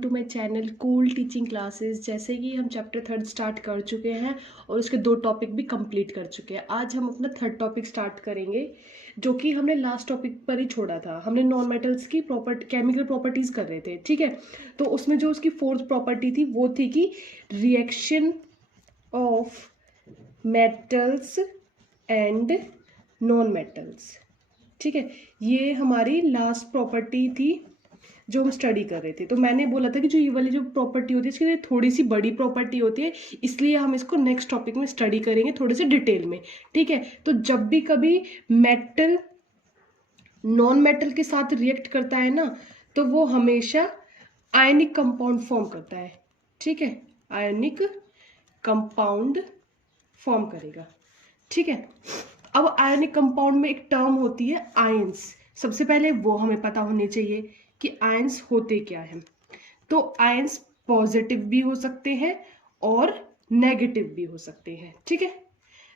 To my channel cool teaching classes. जैसे कि हम चैप्टर 3 स्टार्ट कर चुके हैं और उसके 2 टॉपिक भी कंप्लीट कर चुके हैं। आज हम अपना 3rd टॉपिक स्टार्ट करेंगे, जो कि हमने लास्ट टॉपिक पर ही छोड़ा था। हमने नॉन मेटल्स की केमिकल प्रॉपर्टीज कर रहे थे, ठीक है। तो उसमें जो उसकी 4th प्रॉपर्टी थी वो थी कि reaction of metals and non metals, ठीक है। ये हमारी लास्ट प्रॉपर्टी थी जो हम स्टडी कर रहे थे। तो मैंने बोला था कि जो ये वाली जो प्रॉपर्टी होती है इसकी थोड़ी सी बड़ी प्रॉपर्टी होती है, इसलिए हम इसको नेक्स्ट टॉपिक में स्टडी करेंगे थोड़े से डिटेल में, ठीक है। तो जब भी कभी मेटल नॉन मेटल के साथ रिएक्ट करता है ना, तो वो हमेशा आयनिक कंपाउंड फॉर्म करता है, ठीक है। आयनिक कंपाउंड फॉर्म करेगा, ठीक है। अब आयनिक कंपाउंड में एक टर्म होती है आयंस। सबसे पहले वो हमें पता होनी चाहिए कि आयंस होते क्या हैं। तो आयंस पॉजिटिव भी हो सकते हैं और नेगेटिव भी हो सकते हैं, ठीक है।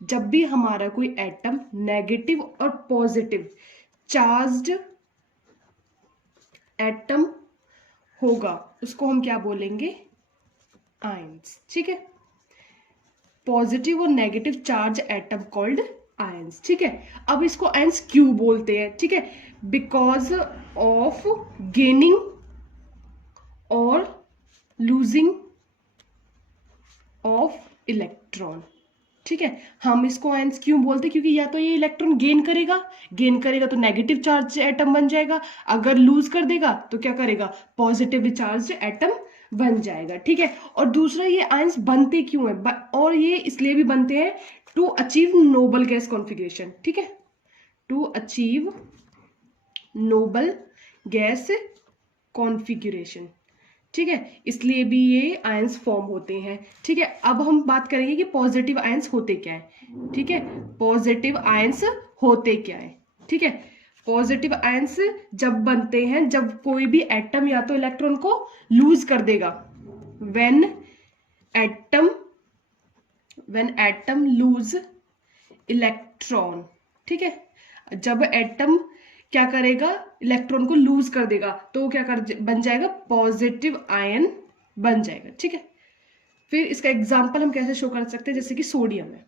जब भी हमारा कोई एटम नेगेटिव और पॉजिटिव चार्ज्ड एटम होगा उसको हम क्या बोलेंगे, आयंस, ठीक है। पॉजिटिव और negative charge atom called ions, ठीक है। अब इसको आयंस क्यों बोलते हैं, ठीक है, बिकॉज ऑफ गेनिंग और लूजिंग ऑफ इलेक्ट्रॉन, ठीक है। हम इसको आयंस क्यों बोलते हैं, क्योंकि या तो ये इलेक्ट्रॉन गेन करेगा तो नेगेटिव चार्ज एटम बन जाएगा, अगर लूज कर देगा तो क्या करेगा, पॉजिटिव चार्ज एटम बन जाएगा, ठीक है। और दूसरा, ये आयंस बनते क्यों है, और ये इसलिए भी बनते हैं to achieve noble gas configuration, ठीक है, to achieve noble gas configuration, ठीक है। इसलिए भी ये आयंस फॉर्म होते हैं, ठीक है। अब हम बात करेंगे कि पॉजिटिव आयंस होते क्या है, ठीक है। पॉजिटिव आयंस होते क्या है, ठीक है। पॉजिटिव आयंस जब बनते हैं जब कोई भी एटम या तो इलेक्ट्रॉन को लूज कर देगा, व्हेन एटम लूज इलेक्ट्रॉन, ठीक है। जब एटम क्या करेगा, इलेक्ट्रॉन को लूज कर देगा तो क्या बन जाएगा, पॉजिटिव आयन बन जाएगा, ठीक है। फिर इसका एग्जांपल हम कैसे शो कर सकते हैं, जैसे कि सोडियम है,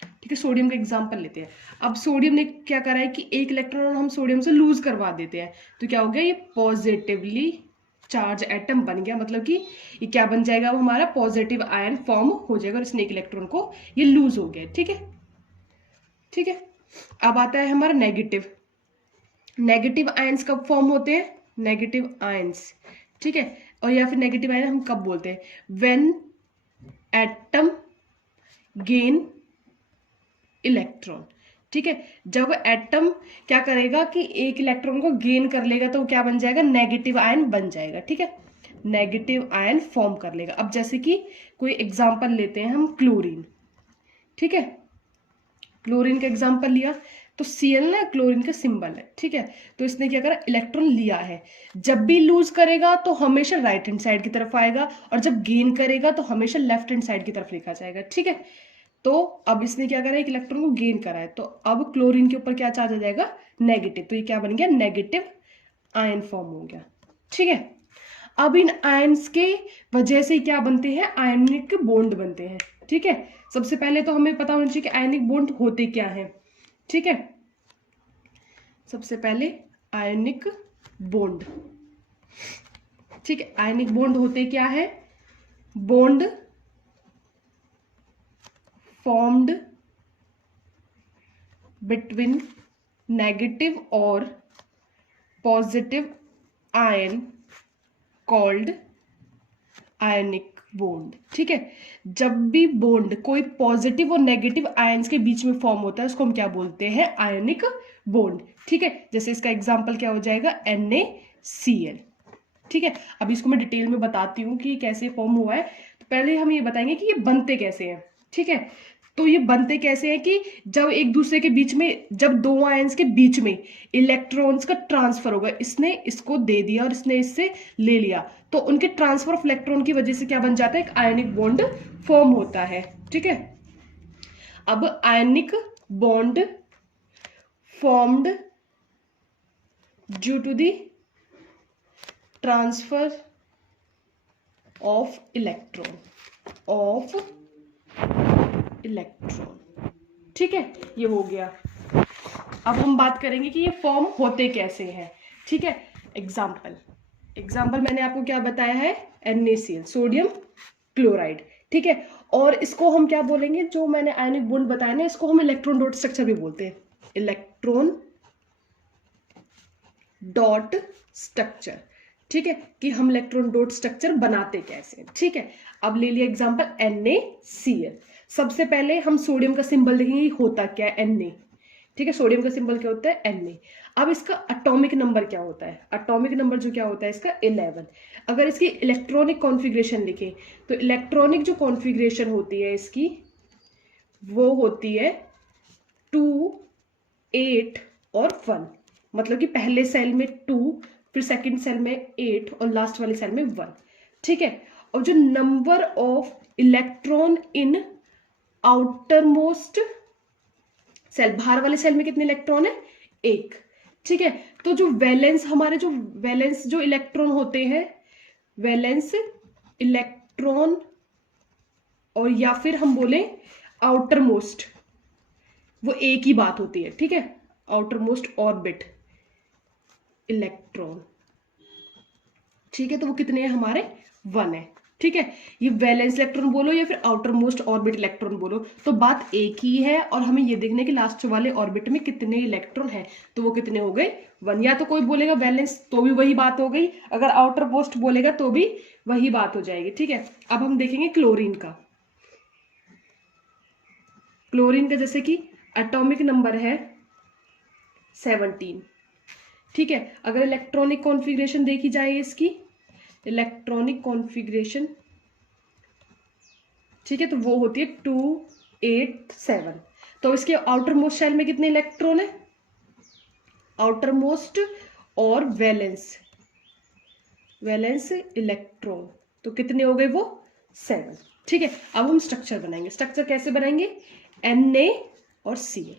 ठीक है। सोडियम का एग्जांपल लेते हैं। अब सोडियम ने क्या करा है कि एक इलेक्ट्रॉन हम सोडियम से लूज करवा देते हैं, तो क्या हो गया, ये पॉजिटिवली चार्ज एटम बन गया, मतलब कि ये क्या बन जाएगा, अब हमारा पॉजिटिव आयन फॉर्म हो जाएगा और इसने एक इलेक्ट्रॉन को ये लूज हो गया, ठीक है, ठीक है। अब आता है हमारा नेगेटिव आयंस कब फॉर्म होते हैं, नेगेटिव आयंस, ठीक है। और या फिर नेगेटिव आयन हम कब बोलते हैं, व्हेन एटम गेन इलेक्ट्रॉन, ठीक है। जब एटम क्या करेगा कि एक इलेक्ट्रॉन को गेन कर लेगा तो क्या बन जाएगा, नेगेटिव आयन बन जाएगा, ठीक है, नेगेटिव आयन फॉर्म कर लेगा। अब जैसे कि कोई एग्जांपल लेते हैं हम, क्लोरीन, ठीक है। क्लोरीन का एग्जांपल लिया तो Cl ना क्लोरीन का सिंबल है, ठीक है। तो इसने क्या करा, इलेक्ट्रॉन लिया है, जब भी लूज करेगा तो हमेशा राइट हैंड साइड की तरफ आएगा और जब गेन करेगा तो हमेशा लेफ्ट हैंड साइड की तरफ लिखा जाएगा, ठीक है। तो अब इसने क्या करा, एक इलेक्ट्रॉन को गेन करा है, तो अब क्लोरीन के ऊपर क्या चार्ज आ जाएगा, नेगेटिव, तो ये क्या बन गया, नेगेटिव आयन फॉर्म हो गया, ठीक है। अब इन आयन्स के वजह से क्या बनते हैं, आयनिक बॉन्ड बनते हैं, ठीक है। सबसे पहले तो हमें पता होना चाहिए कि आयनिक बॉन्ड होते क्या हैं, ठीक है। सबसे पहले आयनिक बॉन्ड, ठीक है। आयनिक बॉन्ड होते क्या है, बॉन्ड फॉर्म्ड बिटवीन नेगेटिव और positive ion called ionic bond, ठीक है। जब भी बॉन्ड कोई पॉजिटिव और नेगेटिव आयंस के बीच में फॉर्म होता है उसको हम क्या बोलते हैं, आयनिक बॉन्ड, ठीक है। जैसे इसका एग्जांपल क्या हो जाएगा, NaCl, ठीक है। अब इसको मैं डिटेल में बताती हूँ कि कैसे फॉर्म हुआ है। तो पहले हम ये बताएंगे कि ये बनते कैसे हैं, ठीक है। तो ये बनते कैसे हैं कि जब एक दूसरे के बीच में, जब दो आयंस के बीच में इलेक्ट्रॉन्स का ट्रांसफर होगा, इसने इसको दे दिया और इसने इससे ले लिया, तो उनके ट्रांसफर ऑफ इलेक्ट्रॉन की वजह से क्या बन जाता है, एक आयनिक बॉन्ड फॉर्म होता है, ठीक है। अब ionic bond formed due to the transfer of electron, ठीक है, ये हो गया। अब हम बात करेंगे कि ये फॉर्म होते कैसे हैं, ठीक है। एग्जाम्पल मैंने आपको क्या बताया है, NaCl, सोडियम क्लोराइड, ठीक है। और इसको हम क्या बोलेंगे, जो मैंने आयनिक बॉन्ड बताया ना, इसको हम इलेक्ट्रॉन डॉट स्ट्रक्चर भी बोलते हैं, इलेक्ट्रॉन डॉट स्ट्रक्चर, ठीक है, कि हम इलेक्ट्रॉन डॉट स्ट्रक्चर बनाते कैसे, ठीक है। अब ले लिया एग्जांपल NaCl। सबसे पहले हम सोडियम का सिंबल देखेंगे होता क्या है, Na, ठीक है। सोडियम का सिंबल क्या होता है, Na। अब इसका एटॉमिक नंबर क्या होता है, एटॉमिक नंबर जो क्या होता है इसका 11। अगर इसकी इलेक्ट्रॉनिक कॉन्फ़िगरेशन लिखे तो इलेक्ट्रॉनिक जो कॉन्फ़िगरेशन होती है इसकी वो होती है 2, 8 और 1, मतलब कि पहले सेल में 2, फिर सेकंड सेल में 8 और लास्ट वाले सेल में 1, ठीक है। और जो number of electron in outermost shell, बाहर वाले सेल में कितने इलेक्ट्रॉन है, 1, ठीक है। तो जो वैलेंस, हमारे जो वैलेंस जो इलेक्ट्रॉन होते हैं, वैलेंस इलेक्ट्रॉन, और या फिर हम बोले आउटर मोस्ट, वो एक ही बात होती है, ठीक है। आउटर मोस्ट ऑर्बिट इलेक्ट्रॉन, ठीक है, तो वो कितने हैं हमारे, 1 है, ठीक है। ये वैलेंस इलेक्ट्रॉन बोलो या फिर आउटर मोस्ट ऑर्बिट इलेक्ट्रॉन बोलो, तो बात एक ही है। और हमें ये देखने के लास्ट वाले ऑर्बिट में कितने इलेक्ट्रॉन हैं, तो वो कितने हो गए, 1। या तो कोई बोलेगा वैलेंस तो भी वही बात हो गई, अगर आउटर मोस्ट बोलेगा तो भी वही बात हो जाएगी, ठीक है। अब हम देखेंगे क्लोरीन का। क्लोरीन का जैसे कि एटॉमिक नंबर है 17, ठीक है। अगर इलेक्ट्रॉनिक कॉन्फ़िगरेशन देखी जाए इसकी, इलेक्ट्रॉनिक कॉन्फ़िगरेशन, ठीक है, तो वो होती है 2, 8, 7। तो इसके आउटर मोस्ट शेल में कितने इलेक्ट्रॉन है, आउटर मोस्ट और वैलेंस इलेक्ट्रॉन, तो कितने हो गए वो, 7, ठीक है। अब हम स्ट्रक्चर बनाएंगे। स्ट्रक्चर कैसे बनाएंगे, Na और Cl,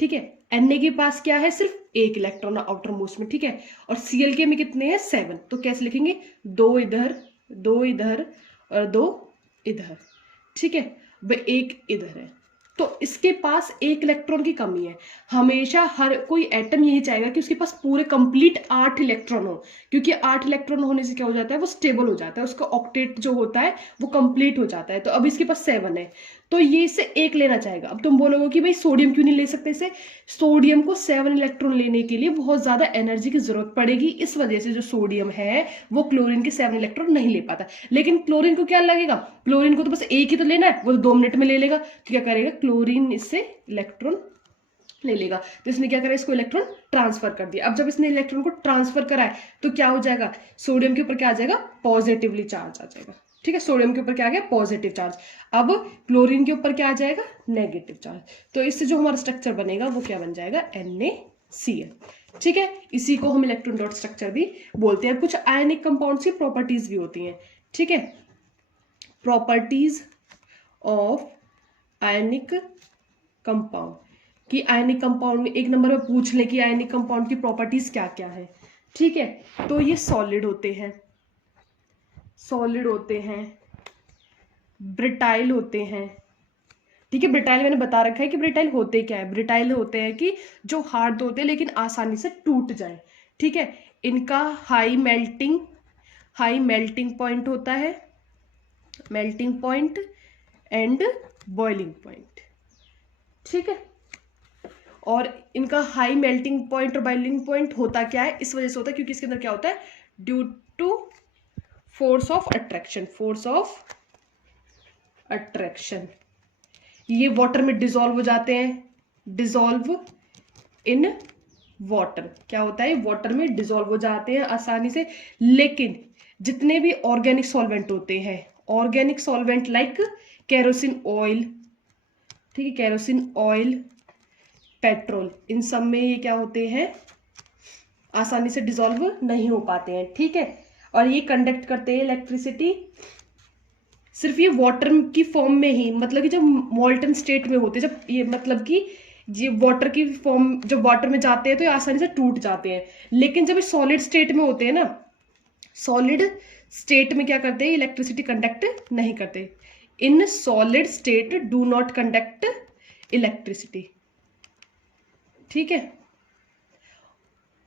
ठीक है। Na के पास क्या है, सिर्फ एक इलेक्ट्रॉन आउटर मोस्ट में, ठीक है। और Cl के में कितने हैं, 7, तो कैसे लिखेंगे, 2 इधर, 2 इधर और 2 इधर, ठीक है। वह एक इधर है, तो इसके पास एक इलेक्ट्रॉन की कमी है। हमेशा हर कोई एटम यही चाहेगा कि उसके पास पूरे कंप्लीट 8 इलेक्ट्रॉन हो, क्योंकि 8 इलेक्ट्रॉन होने से क्या हो जाता है, वो स्टेबल हो जाता है, उसका ऑक्टेट जो होता है वो कंप्लीट हो जाता है। तो अब इसके पास 7 है, तो ये इससे एक लेना चाहेगा। अब तुम बोलोगे कि भाई सोडियम क्यों नहीं ले सकते इसे, सोडियम को 7 इलेक्ट्रॉन लेने के लिए बहुत ज्यादा एनर्जी की जरूरत पड़ेगी, इस वजह से जो सोडियम है वो क्लोरीन के 7 इलेक्ट्रॉन नहीं ले पाता। लेकिन क्लोरीन को क्या लगेगा, क्लोरीन को तो बस एक ही तो लेना है, वो तो 2 मिनट में ले लेगा। तो क्या करेगा, क्लोरीन इससे इलेक्ट्रॉन ले लेगा, तो इसने क्या करा, इसको इलेक्ट्रॉन ट्रांसफर कर दिया। अब जब इसने इलेक्ट्रॉन को ट्रांसफर करा है तो क्या हो जाएगा, सोडियम के ऊपर क्या आ जाएगा, पॉजिटिवली चार्ज आ जाएगा, ठीक है। सोडियम के ऊपर क्या आ गया, पॉजिटिव चार्ज। अब क्लोरीन के ऊपर क्या आ जाएगा, नेगेटिव चार्ज। तो इससे जो हमारा स्ट्रक्चर बनेगा वो क्या बन जाएगा, NaCl, ठीक है। इसी को हम इलेक्ट्रॉन डॉट स्ट्रक्चर भी बोलते हैं। कुछ आयनिक कंपाउंड्स की प्रॉपर्टीज भी होती हैं, ठीक है। प्रॉपर्टीज ऑफ आयनिक कंपाउंड, कि आयनिक कंपाउंड में एक नंबर में पूछ ले कि आयनिक कंपाउंड की प्रॉपर्टीज क्या क्या है, ठीक है। तो ये सॉलिड होते हैं, ब्रिटाइल होते हैं, ठीक है। ब्रिटाइल मैंने बता रखा है कि ब्रिटाइल होते क्या है। ब्रिटाइल होते हैं कि जो हार्ड होते हैं लेकिन आसानी से टूट जाए, ठीक है। इनका हाई मेल्टिंग पॉइंट होता है, melting point and boiling point, ठीक है। और इनका हाई मेल्टिंग पॉइंट और बॉइलिंग पॉइंट होता क्या है, इस वजह से होता है क्योंकि इसके अंदर क्या होता है, due to force of attraction, ये वाटर में डिसॉल्व हो जाते हैं, डिसॉल्व इन वाटर, क्या होता है, वाटर में डिसॉल्व हो जाते हैं आसानी से। लेकिन जितने भी ऑर्गेनिक सॉल्वेंट होते हैं, organic solvent like kerosene oil, ठीक है, केरोसिन ऑयल, पेट्रोल, इन सब में ये क्या होते हैं, आसानी से डिसॉल्व नहीं हो पाते हैं, ठीक है। और ये कंडक्ट करते हैं इलेक्ट्रिसिटी सिर्फ ये वाटर की फॉर्म में ही, मतलब कि जब मोल्टन स्टेट में होते हैं, जब ये मतलब कि ये वाटर की फॉर्म जब वाटर में जाते हैं तो ये आसानी से टूट जाते हैं। लेकिन जब ये सॉलिड स्टेट में होते हैं ना, सॉलिड स्टेट में क्या करते हैं, इलेक्ट्रिसिटी कंडक्ट नहीं करते। In solid state do not conduct electricity. ठीक है,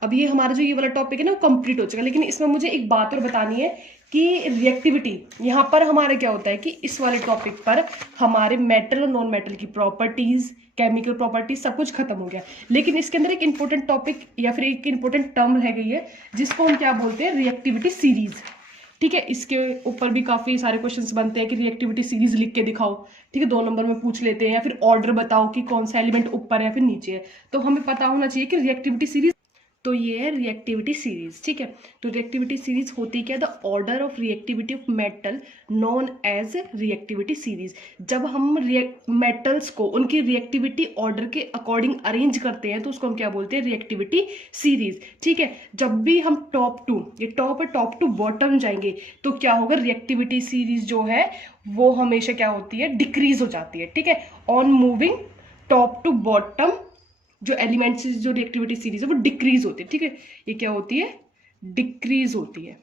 अब ये हमारा जो ये वाला टॉपिक है ना वो कंप्लीट हो चुका, लेकिन इसमें मुझे एक बात और बतानी है कि रिएक्टिविटी यहाँ पर हमारा क्या होता है कि इस वाले टॉपिक पर हमारे मेटल और नॉन मेटल की प्रॉपर्टीज, केमिकल प्रॉपर्टीज सब कुछ खत्म हो गया, लेकिन इसके अंदर एक इंपॉर्टेंट टॉपिक या फिर एक इंपॉर्टेंट टर्म रह गई है जिसको हम क्या बोलते हैं, रिएक्टिविटी सीरीज। ठीक है, इसके ऊपर भी काफी सारे क्वेश्चंस बनते हैं कि रिएक्टिविटी सीरीज लिख के दिखाओ। ठीक है, 2 नंबर में पूछ लेते हैं, या फिर ऑर्डर बताओ कि कौन सा एलिमेंट ऊपर है या फिर नीचे है। तो हमें पता होना चाहिए कि रिएक्टिविटी सीरीज, तो ये है रिएक्टिविटी सीरीज। ठीक है, तो रिएक्टिविटी सीरीज होती क्या, the order of reactivity of metal known as reactivity series. जब हम मेटल्स को उनकी रिएक्टिविटी ऑर्डर के अकॉर्डिंग अरेंज करते हैं तो उसको हम क्या बोलते हैं, रिएक्टिविटी सीरीज। ठीक है, जब भी हम टॉप टू बॉटम जाएंगे तो क्या होगा, रिएक्टिविटी सीरीज जो है वो हमेशा क्या होती है, डिक्रीज हो जाती है। ठीक है, on moving top to bottom जो एलिमेंट्स जो रिएक्टिविटी सीरीज है वो डिक्रीज होती है। ठीक है, ये क्या होती है, डिक्रीज होती है।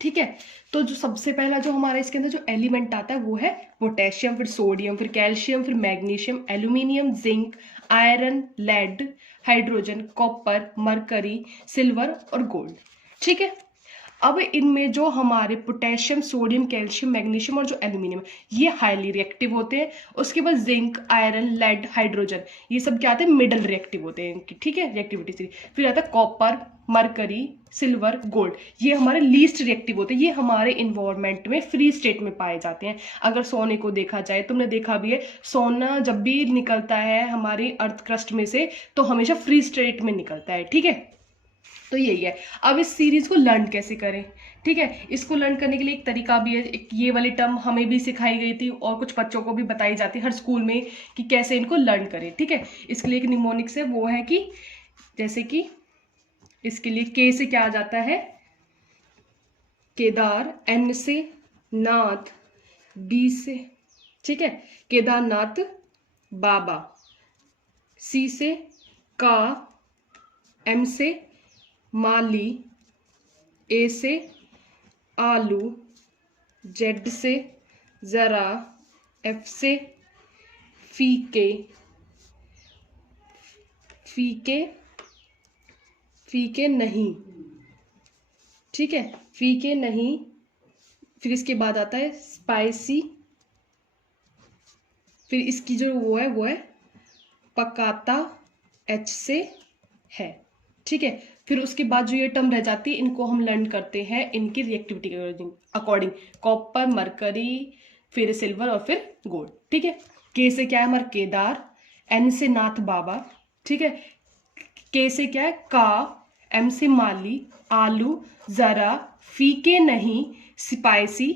ठीक है, तो जो सबसे पहला जो हमारा इसके अंदर जो एलिमेंट आता है वो है पोटेशियम, फिर सोडियम, फिर कैल्शियम, फिर magnesium, aluminium, zinc, iron, lead, hydrogen, copper, mercury, silver और गोल्ड। ठीक है, अब इनमें जो हमारे पोटेशियम, सोडियम, कैल्शियम, मैग्नीशियम और जो एल्यूमिनियम ये हाईली रिएक्टिव होते हैं। उसके बाद जिंक, आयरन, लेड, हाइड्रोजन ये सब क्या आते हैं, मिडल रिएक्टिव होते हैं इनकी। ठीक है, रिएक्टिविटी सीरीज। फिर आता है कॉपर, मरकरी, सिल्वर, गोल्ड, ये हमारे लीस्ट रिएक्टिव होते हैं। ये हमारे इन्वायरमेंट में फ्री स्टेट में पाए जाते हैं। अगर सोने को देखा जाए, तुमने देखा भी है, सोना जब भी निकलता है हमारी अर्थ क्रस्ट में से तो हमेशा फ्री स्टेट में निकलता है। ठीक है, तो यही है। अब इस सीरीज को लर्न कैसे करें, ठीक है, इसको लर्न करने के लिए एक तरीका भी है। एक ये वाली टर्म हमें भी सिखाई गई थी और कुछ बच्चों को भी बताई जाती है हर स्कूल में कि कैसे इनको लर्न करें। ठीक है, इसके लिए एक निमोनिक्स है, वो है कि जैसे कि इसके लिए के से क्या आ जाता है, केदार, एन से नाथ, बी से, ठीक है, केदारनाथ बाबा, सी से का, एम से माली, ए से आलू, जेड से जरा, एफ से फीके, फीके, फीके नहीं। ठीक है, फीके नहीं। फिर इसके बाद आता है स्पाइसी, फिर इसकी जो वो है पकाता, एच से है। ठीक है, फिर उसके बाद जो ये टर्म रह जाती है इनको हम लर्न करते हैं इनकी रिएक्टिविटी के अकॉर्डिंग, कॉपर, मरकरी, फिर सिल्वर और फिर गोल्ड। ठीक है, के से क्या है हमारा केदार, एन से नाथ बाबा, ठीक है, के से क्या है का, एम से माली, आलू, जरा, फीके नहीं, स्पाइसी,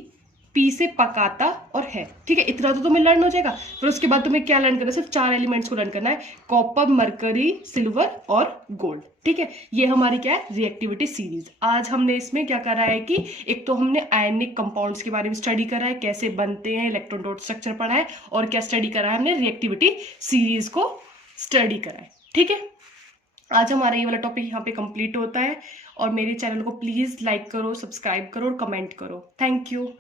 पी से पकाता और है। ठीक है, इतना तो तुम्हें लर्न हो जाएगा। फिर उसके बाद तुम्हें क्या लर्न करना है, सिर्फ 4 एलिमेंट्स को लर्न करना है, कॉपर, मरकरी, सिल्वर और गोल्ड। ठीक है, ये हमारी क्या है, रिएक्टिविटी सीरीज। आज हमने इसमें क्या करा है कि एक तो हमने आयनिक कंपाउंड्स के बारे में स्टडी करा है, कैसे बनते हैं, इलेक्ट्रॉन डॉट स्ट्रक्चर पढ़ा है, और क्या स्टडी करा है हमने, रिएक्टिविटी सीरीज को स्टडी करा है। ठीक है, आज हमारा ये वाला टॉपिक यहाँ पे कंप्लीट होता है। और मेरे चैनल को प्लीज लाइक करो, सब्सक्राइब करो और कमेंट करो। Thank you.